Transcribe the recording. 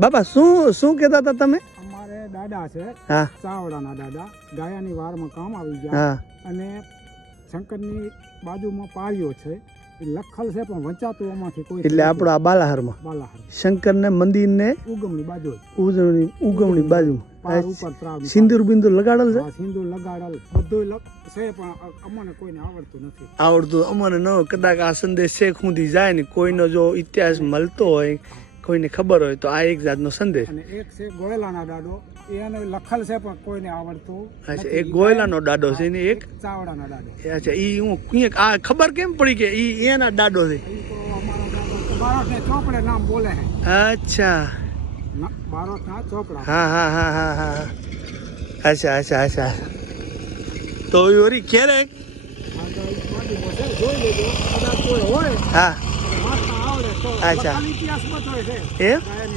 બાપા શું શું કહેતા હતા તમે? અમારે દાદા છે હા. ચાવડાના દાદા. ગાયાની વારમાં કામ આવી ગયા. અને શંકરની બાજુમાં પાળીઓ છે. એ લખલ છે પણ વંચાતું એમાંથી કોઈ એટલે આપણો આ બાલાહારમાં. બાલાહાર શંકરને મંદિરને ઉગમની બાજુ ઉજવણી ઉગમણી બાજુ. સિંદુર બિંદુર લગાડેલ છે? સિંદૂર લગાડેલ. બધું લખ- છે પણ અમને કોઈને આવડતું નથી. આવડતું અમને ન કદાચ આ સંદેશ શેખ સુધી જાય ને કોઈનો જો ઇતિહાસ મળતો હોય કોઈને ખબર હોય તો આ એક જાતનો સંદેશ. અને એક છે ગોયલાના દાડો. એને લખલ છે પણ કોઈને આવડતું અચ્છા એક ગોયલાનો દાડો છે ને એક? ચાવડાના દાડો. અચ્છા ઈ હું ક્યાંક આ ખબર કેમ પડી કે ઈ એના દાડો છે? બારોટને ચોપડે નામ બોલે અચ્છા. બારોટના ચોપડા. હા હા હા હા હા. અચ્છા અચ્છા અચ્છા. તો વળી ક્યારેક જોઈ લેજો. કદાચ કોઈ હોય. હા. અચ્છા. લખાણ